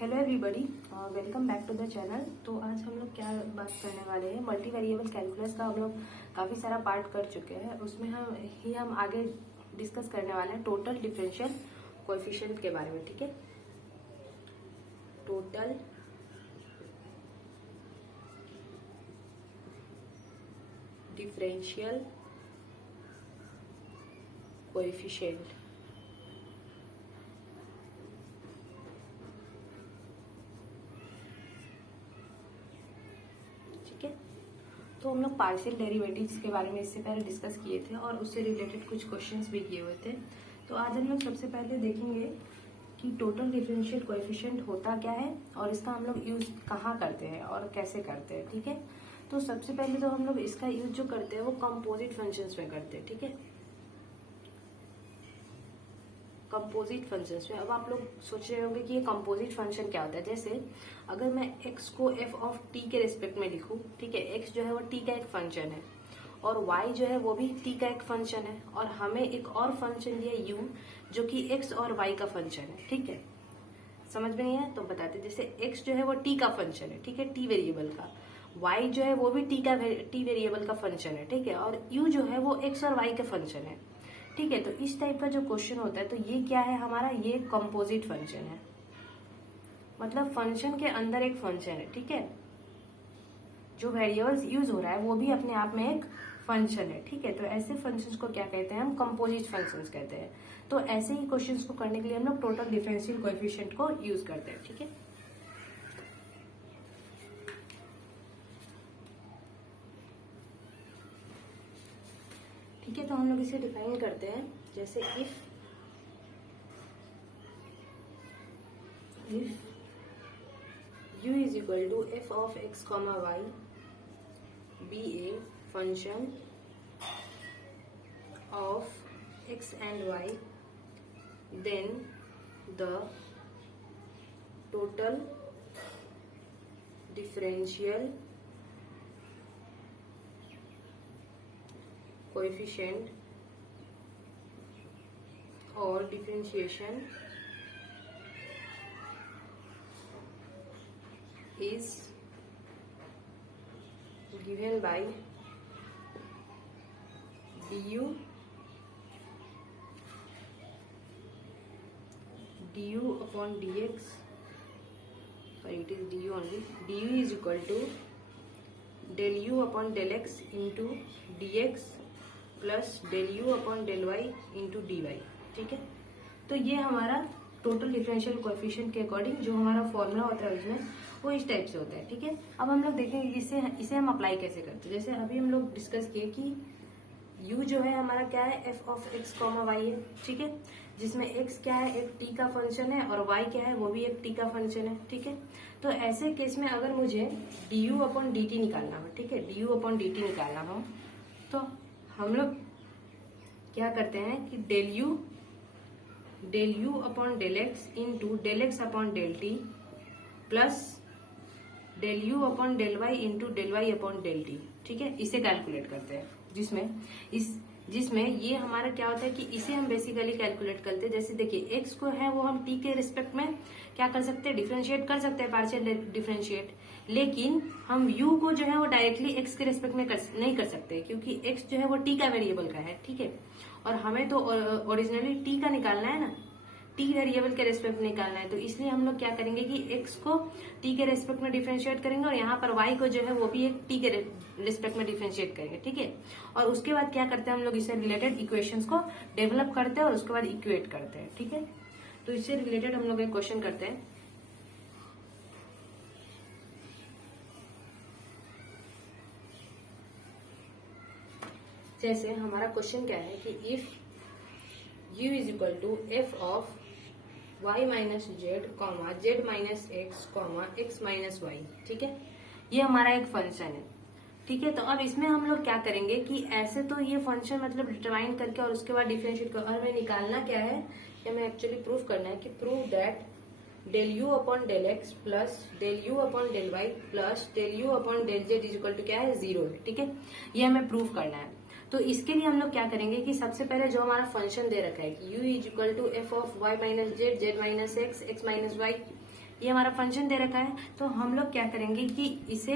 Hello everybody, welcome back to the channel. तो आज हम लोग क्या बात करने वाले हैं, मल्टी वेरिएबल कैलकुलस का हम लोग काफ़ी सारा पार्ट कर चुके हैं। उसमें हम आगे डिस्कस करने वाले हैं टोटल डिफरेंशियल कोएफिशिएंट के बारे में। ठीक है, टोटल डिफरेंशियल कोएफिशिएंट। तो हम लोग पार्शियल डेरिवेटिव्स के बारे में इससे पहले डिस्कस किए थे और उससे रिलेटेड कुछ क्वेश्चंस भी किए हुए थे। तो आज हम लोग सबसे पहले देखेंगे कि टोटल डिफरेंशियल कोएफिशिएंट होता क्या है और इसका हम लोग यूज कहाँ करते हैं और कैसे करते हैं। ठीक है, तो सबसे पहले तो हम लोग इसका यूज जो करते हैं वो कंपोजिट फंक्शंस में करते हैं। ठीक है, कंपोजिट फंक्शंस में। अब आप लोग सोच रहे होंगे कि ये कंपोजिट फंक्शन क्या होता है। जैसे अगर मैं x को f ऑफ t के रिस्पेक्ट में लिखूं, ठीक है, x जो है वो t का एक फंक्शन है और y जो है वो भी t का एक फंक्शन है और हमें एक और फंक्शन दिया u जो कि x और y का फंक्शन है। ठीक है, समझ में नहीं है तो बताते। जैसे x जो है वो t का फंक्शन है, ठीक है, t वेरिएबल का। y जो है वो भी t वेरिएबल का फंक्शन है, ठीक है, और u जो है वो x और y का फंक्शन है। ठीक है, तो इस टाइप का जो क्वेश्चन होता है तो ये क्या है हमारा, ये कंपोजिट फंक्शन है। मतलब फंक्शन के अंदर एक फंक्शन है। ठीक है, जो वेरिएबल्स यूज हो रहा है वो भी अपने आप में एक फंक्शन है। ठीक है, तो ऐसे फंक्शंस को क्या कहते हैं, हम कंपोजिट फंक्शंस कहते हैं। तो ऐसे ही क्वेश्चंस को करने के लिए हम लोग टोटल डिफरेंशियल कोएफिशिएंट को यूज करते हैं। ठीक है, ठीक है, तो हम लोग इसे डिफाइन करते हैं। जैसे if u is equal to f of x comma y be a function of x and y, then the total differential coefficient or differentiation is given by du upon dx, sorry it is du only, du is equal to del u upon del x into dx plus del u upon del y into dy। ठीक है, तो ये हमारा total differential coefficient के according जो हमारा formula होता है उसमें वो इस टाइप से होता है। ठीक है, अब हम लोग देखेंगे इसे हम अप्लाई कैसे करते हैं। जैसे अभी हम लोग डिस्कस किए कि u जो है हमारा क्या है, f of x comma y है। ठीक है, जिसमें x क्या है, एक t का फंक्शन है और y क्या है, वो भी एक t का फंक्शन है। ठीक है, तो ऐसे केस में अगर मुझे du अपॉन dt निकालना हो, ठीक है, du अपॉन dt निकालना हो तो हम लोग क्या करते हैं कि del u upon del x into del x upon del t plus del u upon del y into del y upon del t. ठीक है, इसे कैलकुलेट करते हैं, जिसमें ये हमारा क्या होता है कि इसे हम बेसिकली कैलकुलेट करते हैं। जैसे देखिए एक्स को है वो हम टी के रिस्पेक्ट में क्या कर सकते हैं, डिफरेंशिएट कर सकते हैं, पार्शियल डिफरेंशिएट। लेकिन हम u को जो है वो डायरेक्टली x के रेस्पेक्ट में नहीं कर सकते क्योंकि x जो है वो t का वेरिएबल का है। ठीक है, और हमें तो ओरिजिनली t का निकालना है ना, t वेरिएबल के रेस्पेक्ट में निकालना है। तो इसलिए हम लोग क्या करेंगे कि x को t के रेस्पेक्ट में डिफरेंशिएट करेंगे और यहाँ पर y को जो है वो भी एक t के रेस्पेक्ट में डिफरेंशिएट करेंगे। ठीक है, और उसके बाद क्या करते हैं, हम लोग इससे रिलेटेड इक्वेशंस को डेवलप करते हैं और उसके बाद इक्वेट करते हैं। ठीक है, तो इससे रिलेटेड हम लोग एक क्वेश्चन करते हैं। जैसे हमारा क्वेश्चन क्या है कि if u is equal to f of y minus z comma z minus x comma x minus y. ठीक है, ये हमारा एक फंक्शन है। ठीक है, तो अब इसमें हम लोग क्या करेंगे कि ऐसे तो ये फंक्शन मतलब डिटरमाइन करके और उसके बाद डिफरेंशिएट कर, और हमें निकालना क्या है, हमें एक्चुअली प्रूफ करना है कि prove that del u upon del x plus del u upon del y plus del u upon del z is equal to क्या है, 0 है। ठीक है, ये हमें प्रूफ करना है। तो इसके लिए हम लोग क्या करेंगे कि सबसे पहले जो हमारा फंक्शन दे रखा है कि u is equal to f of y minus z z minus x x minus y, ये हमारा फंक्शन दे रखा है, तो हम लोग क्या करेंगे कि इसे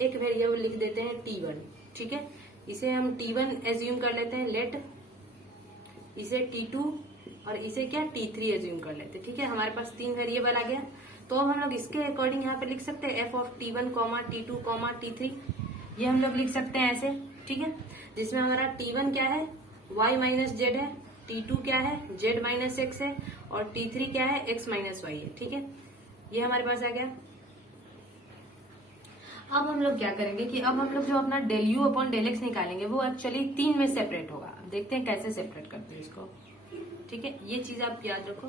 एक वेरिएबल लिख देते हैं t1, ठीक है। इसे हम t1 एज्यूम कर लेते हैं, लेट इसे t2 और इसे क्या t3 एज्यूम कर लेते हैं, ठीक है। हमारे पास 3 वेरिएबल आ गया, तो अब हम लोग इसके अकॉर्डिंग यहाँ पे लिख सकते हैं f of t1, t2, t3, ये हम लोग लिख सकते हैं ऐसे, ठीक है। जिसमें हमारा t1 क्या है, y माइनस जेड है, t2 क्या है, z माइनस एक्स है, और t3 क्या है, x माइनस वाई है, ठीक है। ये हमारे पास आ गया। अब हम लोग क्या करेंगे कि अब हम लोग जो अपना del u upon del x निकालेंगे वो एक्चुअली 3 में सेपरेट होगा। अब देखते हैं कैसे सेपरेट करते हैं इसको, ठीक है। ये चीज आप याद रखो।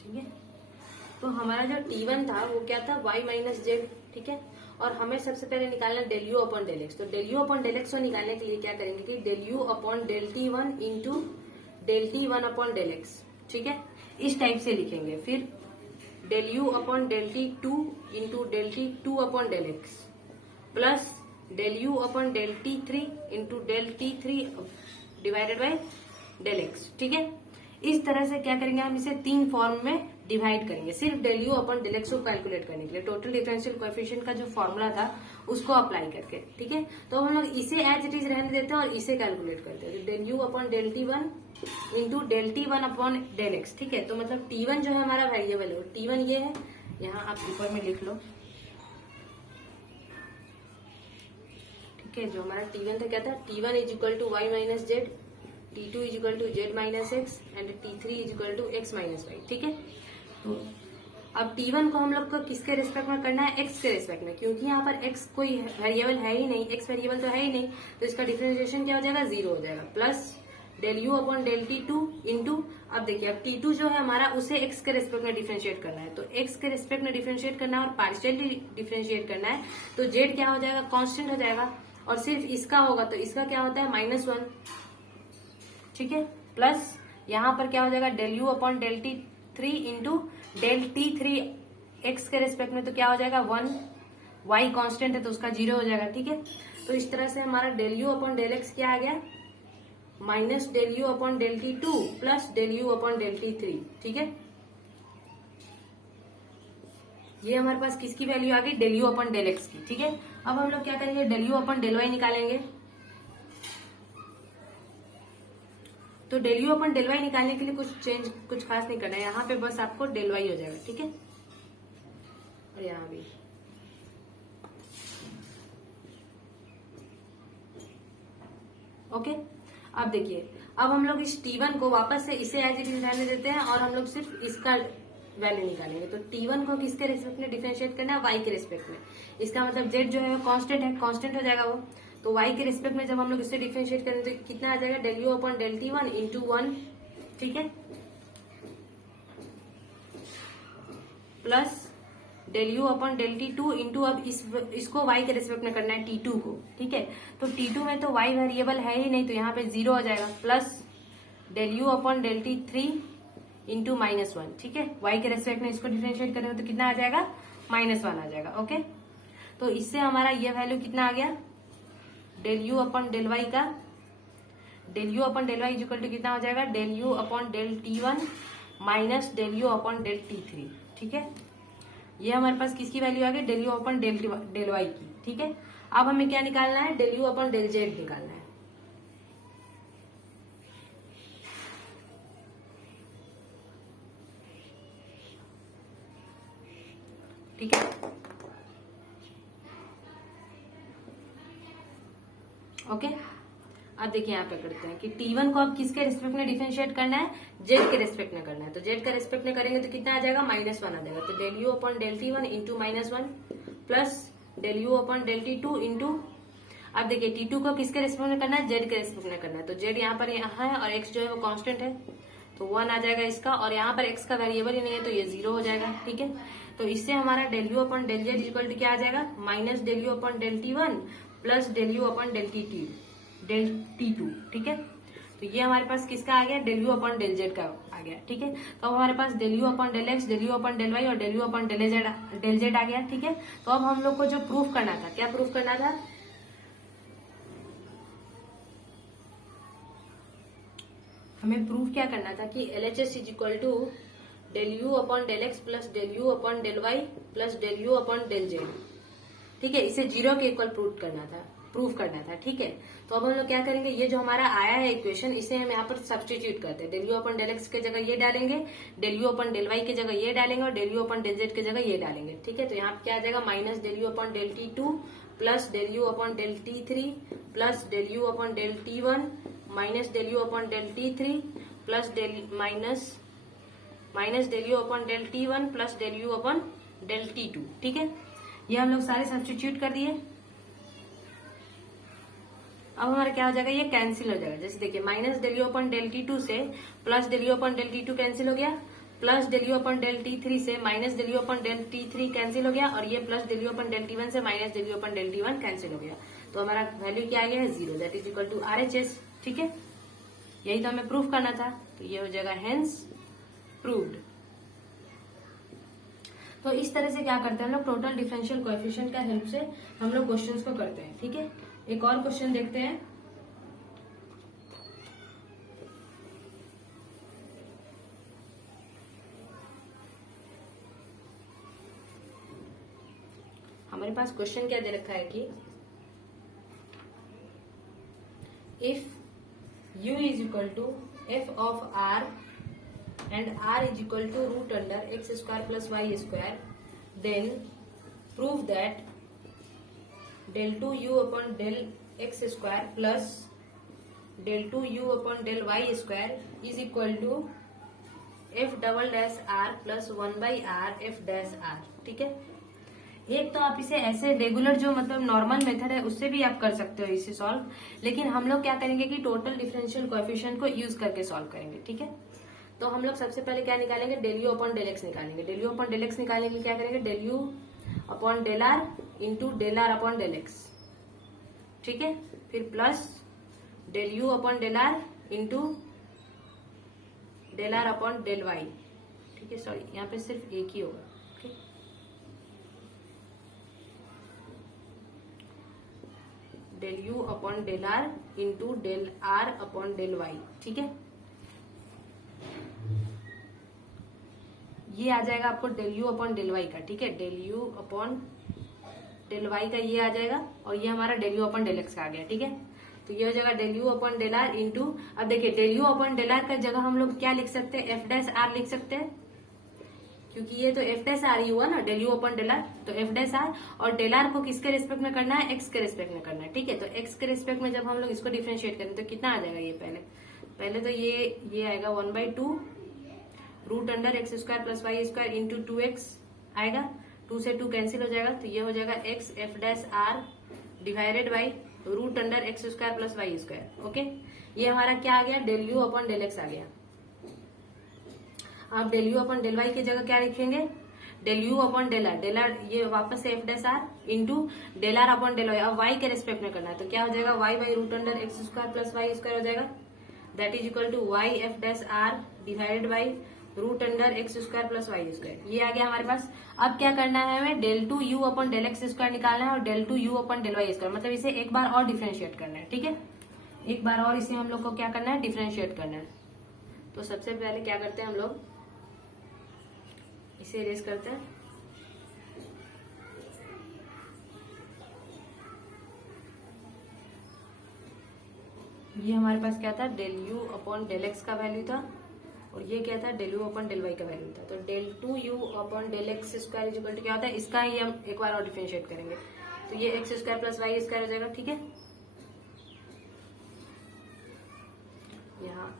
ठीक है, तो हमारा जो t1 था वो क्या था, y माइनस जेड, ठीक है। और हमें सबसे पहले निकालना del u upon del x. तो del u upon del x को निकालने के लिए क्या करेंगे कि del u upon del t1 into del t1 upon del x, ठीक है, इस टाइप से लिखेंगे। फिर del u upon del t2 into del t2 upon del x plus del u upon del t3 into del t3 divided by del x, ठीक है। इस तरह से क्या करेंगे, हम इसे 3 फॉर्म में डिवाइड करेंगे, सिर्फ del u upon del x को कैलकुलेट करने के लिए, टोटल डिफरेंशियल कोएफिशिएंट का जो फॉर्मूला था उसको अप्लाई करके, ठीक है। तो हम लोग इसे एज इट इज रहने देते हैं और इसे कैलकुलेट करते हैं, del u upon del t1 into del t1 upon del x, ठीक है। तो मतलब t1 जो है हमारा वेरिएबल है, t1 ये है, यहाँ आप ऊपर में लिख लो, ठीक है। जो हमारा t1 था क्या था, t1 is equal to y minus z, t2 is equal to z minus x and t3 is equal to x minus y, ठीक है। तो अब t1 को हम लोग को किसके रिस्पेक्ट में करना है, x के रिस्पेक्ट में, क्योंकि यहाँ पर x कोई वेरिएबल है ही नहीं, x वेरिएबल तो है ही नहीं, तो इसका डिफरेंशिएशन क्या हो जाएगा, 0 हो जाएगा। Plus del u upon del t2 into, अब देखिए अब t2 जो है हमारा उसे x के रिस्पेक्ट में डिफरेंशिएट करना है, तो x के रिस्पेक्ट में डिफरेंशिएट करना है और पार्शियली डिफरेंशिएट करना है, तो z क्या हो जाएगा, कांस्टेंट हो जाएगा, और सिर्फ इसका होगा तो इसका क्या होता है, -1, ठीक है। प्लस यहाँ पर क्या हो जाएगा, del u upon del t3 into del t3 x के रेस्पेक्ट में, तो क्या हो जाएगा 1, y कांस्टेंट है तो उसका 0 हो जाएगा, ठीक है। तो इस तरह से हमारा del u upon del x क्या आ गया, minus del u upon del t2 plus del u upon del t3, ठीक है। ये हमारे पास किसकी वैल्यू आ गई, del u upon del x की, ठीक है। अब हम लोग क्या करेंगे, del u upon del y निकालेंगे। तो del u upon del y निकालने के लिए कुछ खास नहीं करना है, यहाँ पे बस आपको डेल वाई हो जाएगा, ठीक है। और यहाँ भी ओके। अब देखिए, अब हम लोग इस t1 को वापस से इसे एज इट इज रहने देते हैं और हम लोग सिर्फ इसका वैल्यू निकालेंगे। तो t1 को किसके रिस्पेक्ट में डिफरेंशिएट करना है, y के रिस्पेक्ट में। इसका मतलब z जो है कांस्टेंट है, कांस्टेंट हो जाएगा वो, तो y के रिस्पेक्ट में जब हम लोग इससे डिफरेंशिएट करेंगे तो कितना आ जाएगा, del u upon del t1 into 1, ठीक है, plus del u upon del t2 into, अब इसको y के रिस्पेक्ट में करना है t2 को, ठीक है। तो t2 में तो y वेरिएबल है ही नहीं, तो यहाँ पे 0 हो जाएगा, plus del u upon del t3 into -1, ठीक है। y के रेस्पेक्ट में इसको डिफरेंशिएट करेंगे तो कितना आ जाएगा, -1 आ जाएगा, ओके। तो इससे हमारा ये वैल्यू कितना आ गया, del u upon del y का, del u upon del y equal to कितना हो जाएगा, del u upon del t1 minus del u upon del t3, ठीक है। ये हमारे पास किसकी वैल्यू आ गई, del u upon del y की, ठीक है। अब हमें क्या निकालना है, del u upon del z निकालना है, ठीक है। ओके, अब देखिए यहाँ पे करते हैं कि t1 को अब किसके रिस्पेक्ट में डिफरेंशिएट करना है, z के रिस्पेक्ट में करना है। तो z के रिस्पेक्ट में करेंगे तो कितना आ जाएगा, -1 आ जाएगा। तो del u upon del t1 into -1 plus del u upon del t2 into, अब देखिए t2 को किसके रिस्पेक्ट में करना है, z के रिस्पेक्ट में करना है। तो z यहाँ पर यहाँ है और x जो है वो कांस्टेंट है, तो 1 आ जाएगा इसका, और यहाँ पर x का वेरिएबल ही नहीं है तो ये 0 हो जाएगा, ठीक है। तो इससे हमारा del u upon del z equal to क्या आ जाएगा, minus del u upon del t1 plus del u upon del t2, ठीक है। तो ये हमारे पास किसका आ गया, del u upon del z का आ गया, ठीक है। तो अब हमारे पास del u upon del x, del u upon del y और del u upon del z आ गया, ठीक है। तो अब हम लोग को जो प्रूफ करना था, क्या प्रूफ करना था, हमें प्रूव क्या करना था कि LHS is equal to del u upon del x plus del u upon del y plus del u upon del z. ठीक है, इसे 0 के इक्वल प्रूव करना था। ठीक है, तो अब हम लोग क्या करेंगे, ये जो हमारा आया है इक्वेशन, इसे हम यहाँ पर सब्स्टिट्यूट करते हैं। Del u upon del x के जगह ये डालेंगे, del u upon del y की जगह ये डालेंगे और del u upon del z की जगह ये डालेंगे। ठीक है, तो यहाँ क्या आ जाएगा, minus del u upon del T2 plus del u upon del T3 plus del u upon del T1 minus del u upon del T3 plus minus del u upon del T1 plus del u upon del T2। ठीक है, ये हम लोग सारे substitute कर दिए। अब हमारा क्या हो जाएगा, ये कैंसिल हो जाएगा। जैसे देखिए, minus del u upon del T2 से plus del u upon del T2 cancel हो गया, plus del u upon del T3 से minus del u upon del T3 cancel हो गया, और ये plus del u upon del T1 से minus del u upon del T1 cancel हो गया। तो हमारा वैल्यू क्या आ गया है, 0, that is equal to RHS। ठीक है, यही तो हमें प्रूफ करना था, तो ये हो जाएगा हेंस प्रूव्ड। तो इस तरह से क्या करते हैं हम लोग, टोटल डिफरेंशियल कोएफिशिएंट का हेल्प से हम लोग क्वेश्चंस को करते हैं। ठीक है, एक और क्वेश्चन देखते हैं। हमारे पास क्वेश्चन क्या दे रखा है कि if u is equal to f of r and r is equal to root under x square plus y square, then prove that del 2u upon del x square plus del 2u upon del y square is equal to f double dash r plus 1 by r f dash r। ठीक है, एक तो आप इसे ऐसे regular जो मतलब normal method है उससे भी आप कर सकते हो इसे सॉल्व, लेकिन हम लोग क्या करेंगे कि टोटल डिफरेंशियल कोएफिशिएंट को यूज करके सॉल्व करेंगे। ठीक है, तो हम लोग सबसे पहले क्या निकालेंगे, del u upon del x निकालेंगे। Del u upon del x निकालने के लिए क्या करेंगे, del u upon del r into del r upon del x. ठीक है, फिर plus del u upon del r into del r upon del y. ठीक है, सॉरी यहाँ पे सिर्फ एक ही होगा। ठीक, del u upon del r into del r upon del y. ठीक है, ये आ जाएगा आपको del u upon del y का। ठीक है, del u upon del y का ये आ जाएगा, और ये हमारा del u upon del x का आ गया। ठीक है, तो ये हो जाएगा del u upon del r into, अब देखिए del u upon del r का जगह हम लोग क्या लिख सकते हैं, एफ डैश आर लिख सकते हैं, क्योंकि ये तो एफ डैश आर ही हुआ ना, del u upon del r, तो एफ डैश आर, और डेल आर को किसके रेस्पेक्ट में करना है, एक्स के रेस्पेक्ट में करना है। ठीक है, तो एक्स के रेस्पेक्ट में जब हम लोग इसको डिफ्रेंशिएट करें तो कितना आ जाएगा, ये पहले तो ये आएगा 1/2 root under x square plus y square into 2x आएगा, 2 से 2 कैंसिल हो जाएगा, तो ये हो जाएगा x f dash r divided by root under x square plus y square. Okay, ये हमारा क्या आ गया, del u upon del x आ गया। आप del u upon del y की जगह क्या लिखेंगे, del u upon del r ये वापस से f dash r into del r upon del y. अब वाई के रेस्पेक्ट में करना है, तो क्या हो जाएगा, y by root under x square plus y square हो जाएगा, that is equal to y f dash r divided by root under x square plus y square. ये आ गया हमारे पास। अब क्या करना है हमें, del 2u upon del x square निकालना है और del 2u upon del y square, मतलब इसे एक बार और डिफरेंशिएट करना है। ठीक है, एक बार और इसे हम लोग को क्या करना है, डिफरेंशिएट करना है। तो सबसे पहले क्या करते हैं हम लोग, इसे इरेज करते हैं। ये हमारे पास क्या था, del u upon del x का वैल्यू था, और ये क्या था, del u upon del y का वैल्यू था। तो del 2u upon del x square is equal to क्या होता है, इसका ही हम एक बार और डिफरेंशिएट करेंगे, तो ये x square plus y square हो जाएगा। ठीक है, यहाँ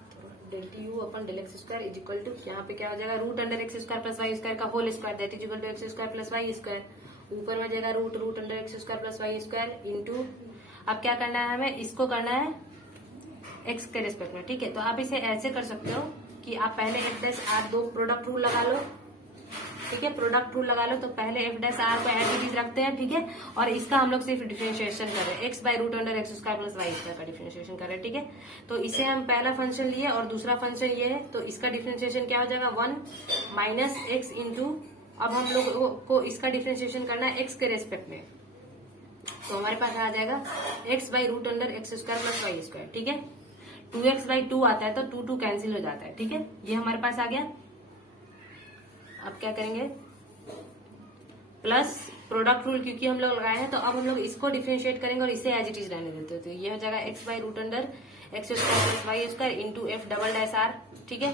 del t u upon del x square is equal to, यहाँ पे क्या हो जाएगा, root under x square plus y square का whole square, that is equal to x square plus y square, ऊपर में जाएगा root under x square plus y square into, अब क्या करना है हमें, इसको करना है एक्स के रेस्पेक्ट में। ठीक है, तो आप इसे ऐसे कर सकते हो कि आप पहले एफ डैश आर, दो प्रोडक्ट रूल लगा लो। ठीक है, प्रोडक्ट रूल लगा लो, तो पहले एफ डैश आर को एज इट इज रखते हैं। ठीक है, और इसका हम लोग सिर्फ डिफरेंशिएशन कर रहे हैं, x by root under x square plus y square का डिफरेंशिएशन कर रहे हैं। ठीक है, तो इसे हम पहला फंक्शन लिए और दूसरा फंक्शन ये है, तो इसका डिफरेंशिएशन क्या हो जाएगा, 1 माइनस एक्स इंटू, अब हम लोग को इसका डिफरेंशिएशन करना है एक्स के रेस्पेक्ट में, तो हमारे पास आ जाएगा x by root under x square plus y square. ठीक है, 2x/2 आता है तो 2 कैंसिल हो जाता है। ठीक है, ये हमारे पास आ गया। अब क्या करेंगे, प्लस प्रोडक्ट रूल क्योंकि हम लोग लगाए हैं तो अब हम लोग इसको डिफरेंशिएट करेंगे और इसे एज इट इज रहने देते हैं। तो ये हो जाएगा x/√x² + y² into f double. ठीक है,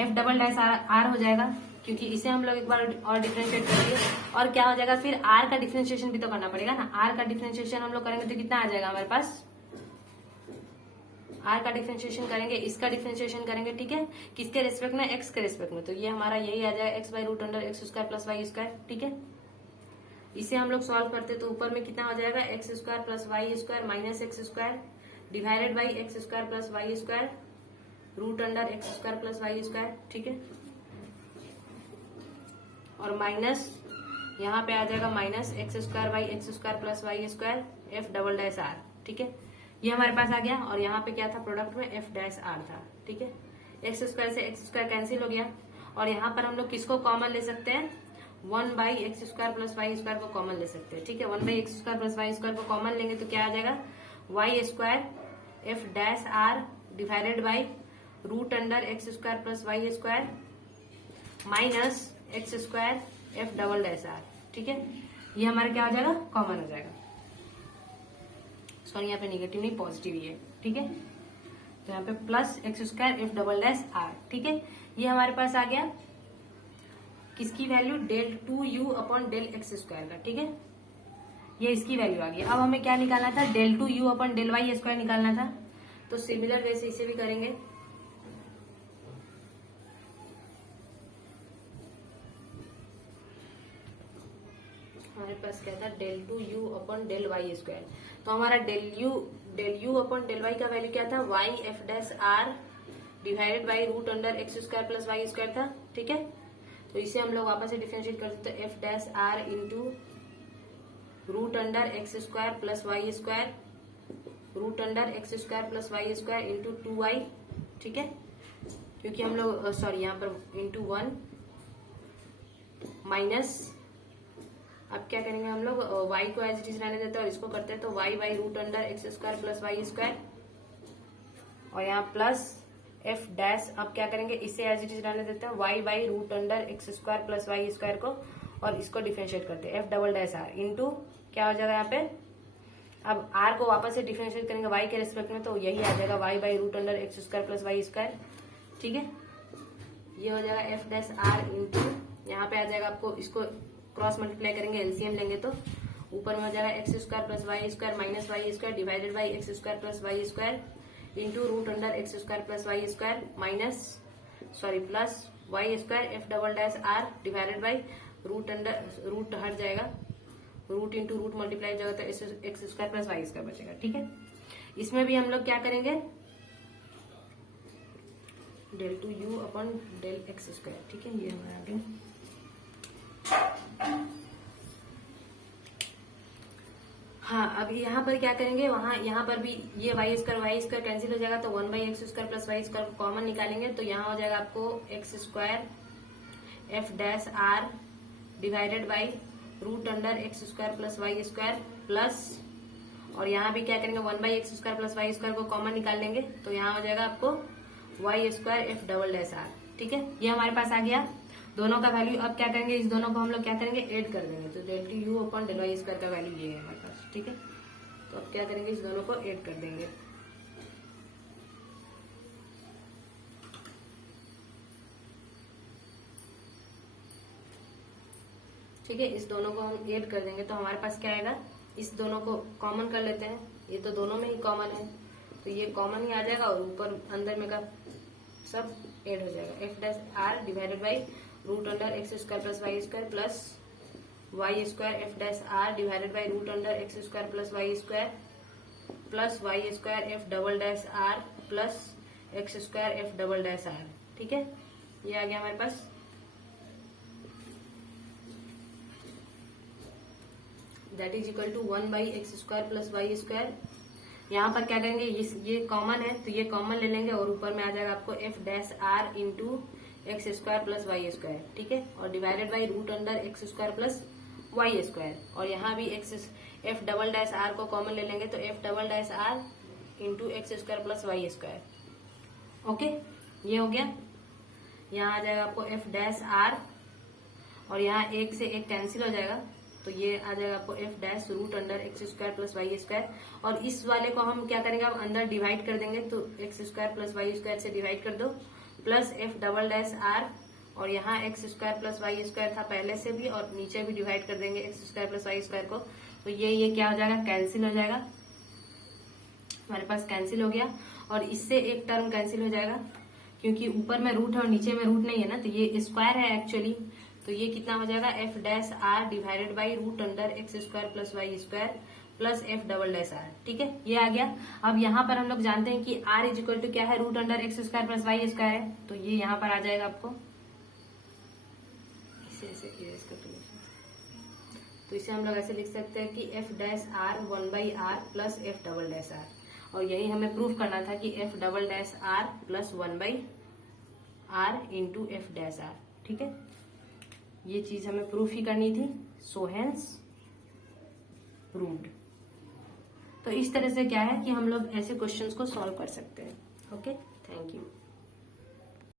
f डबल-r हो जाएगा क्योंकि इसे हम लोग एक बार और डिफरेंशिएट करेंगे। और क्या हो जाएगा फिर, r का डिफरेंशिएशन भी तो करना पड़ेगा ना। r का डिफरेंशिएशन हम लोग करेंगे तो कितना आ जाएगा हमारे पास, r का डिफरेंशिएशन करेंगे, इसका डिफरेंशिएशन करेंगे। ठीक है, किसके रेस्पेक्ट में, x के रेस्पेक्ट में। तो ये हमारा यही आ जाएगा x/√x² + y²। ठीक है, इसे हम लोग सॉल्व करते तो ऊपर में कितना हो जाएगा, x² + y² minus x² divided by x² + y² √x² + y²। ठीक है, और माइनस यहाँ पे आ जाएगा minus x² / x² + y² f double. ठीक है, ये हमारे पास आ गया। और यहाँ पे क्या था, प्रोडक्ट में f'(r) था। ठीक है, x² से x² कैंसिल हो गया और यहाँ पर हम लोग किसको कॉमन ले सकते हैं, 1/x² + y² को कॉमन ले सकते हैं। ठीक है, 1/x² + y² को कॉमन लेंगे तो क्या आ जाएगा, y² f'(r) divided by √x² + y² minus x² f double. ठीक है, ये हमारा क्या हो जाएगा, कॉमन हो जाएगा। सॉरी, यहाँ पे निगेटिव नहीं पॉजिटिव ही है। ठीक है, तो यहाँ पे प्लस x² f डबल-r। ठीक है, ये हमारे पास आ गया किसकी वैल्यू, del2u/del(x²) का। ठीक है, ये इसकी वैल्यू आ गई। अब हमें क्या निकालना था, del2u/del(y²) निकालना था। तो सिमिलर वे से इसे भी करेंगे। हमारे पास क्या था, del2u/del(y²). तो हमारा del u/del(y) का वैल्यू क्या था, y f'(r) divided by √x² + y² था। ठीक है, तो इसे हम लोग वापस से डिफरेंशिएट करते तो f'(r) into √x² + y² √x² + y² into 2y। ठीक है, क्योंकि हम लोग सॉरी यहाँ पर इंटू 1 माइनस, अब क्या करेंगे हम लोग, y को एज इट इज रहने देते हैं और इसको करते हैं तो y/√x² + y²। और यहाँ प्लस f', अब क्या करेंगे, इसे एज इट इज रहने देते हैं y/√x² + y² को और इसको डिफरेंशिएट करते हैं f डबल-r इंटू क्या हो जाएगा यहाँ पे, अब r को वापस से डिफरेंशिएट करेंगे y के रेस्पेक्ट में तो यही आ जाएगा y/√x² + y²। ठीक है, ये हो जाएगा f'(r) इंटू यहाँ पे आ जाएगा आपको, इसको क्रॉस मल्टीप्लाई करेंगे, एलसीएम लेंगे तो ऊपर में हो जाएगा x² + y² minus y² divided by x² + y² into √x² + y² minus sorry plus y² f double divided by root हट जाएगा, रूट इंटू रूट मल्टीप्लाई हो जाएगा तो x² + y² बचेगा। ठीक है, इसमें भी हम लोग क्या करेंगे, del2u/del(x²). ठीक है, ये हमारा आ गया। हाँ, अब यहाँ पर क्या करेंगे, वहां यहाँ पर भी ये y² कैंसिल हो जाएगा तो 1/x² + y² को कॉमन निकालेंगे तो यहाँ हो जाएगा आपको x² f'(r) divided by √x² + y² plus, और यहाँ भी क्या करेंगे, 1/x² + y² को कॉमन निकाल लेंगे तो यहाँ हो जाएगा आपको y² f डबल-r। ठीक है, ये हमारे पास आ गया दोनों का वैल्यू। अब क्या करेंगे, इस दोनों को हम लोग क्या करेंगे, ऐड कर देंगे तो del2u/del(y² का वैल्यू ये है हमारे पास। ठीक है, तो अब क्या करेंगे, इस दोनों को ऐड कर देंगे। ठीक है, इस दोनों को हम ऐड कर देंगे तो हमारे पास क्या आएगा, इस दोनों को कॉमन कर लेते हैं, ये तो दोनों में ही कॉमन है तो ये कॉमन ही आ जाएगा और ऊपर अंदर में का सब ऐड हो जाएगा। f'(r) divided by √x² + y² plus y² f'(r) divided by √x² + y² plus y² f double plus x² f double. ठीक है, ये आ गया हमारे पास। That is equal to 1/x² + y²। यहाँ पर क्या करेंगे, ये कॉमन है तो ये कॉमन ले लेंगे और ऊपर में आ जाएगा आपको f'(r) इंटू x² + y²। ठीक है, और डिवाइडेड बाई √x² + y²। और यहाँ भी f डबल-r को कॉमन ले लेंगे तो f डबल-r into x² + y²। Okay, ये हो गया। यहाँ आ जाएगा आपको एफ डैश आर, और यहाँ एक से एक कैंसिल हो जाएगा, तो ये आ जाएगा आपको f dash root under x square plus y square. और इस वाले को हम क्या करेंगे, अब अंदर डिवाइड कर देंगे, तो x square plus y square से डिवाइड कर दो, plus f double dash r, और यहाँ x square plus y square था पहले से भी, और नीचे भी डिवाइड कर देंगे x square plus y square को, तो ये क्या हो जाएगा, कैंसिल हो जाएगा, हमारे पास कैंसिल हो गया। और इससे एक टर्म कैंसिल हो जाएगा, क्योंकि ऊपर में रूट है और नीचे में रूट नहीं है ना, तो ये स्क्वायर है एक्चुअली, तो ये कितना हो जाएगा, f dash r divided by root under x square plus y square plus f double dash r. ठीक है, ये आ गया। अब यहाँ पर हम लोग जानते हैं कि आर इज इक्वल टू क्या है, root under x square plus y square है, तो ये यहाँ पर आ जाएगा आपको, इसे इरेज कर दो। तो इसे हम लोग ऐसे लिख सकते हैं कि f dash r 1/r plus f double dash r, और यही हमें प्रूफ करना था कि f double dash r plus 1/r into f dash r. ठीक है, ये चीज हमें प्रूफ ही करनी थी, सो हेंस प्रूव्ड। तो इस तरह से क्या है कि हम लोग ऐसे क्वेश्चंस को सॉल्व कर सकते हैं। Okay, thank you.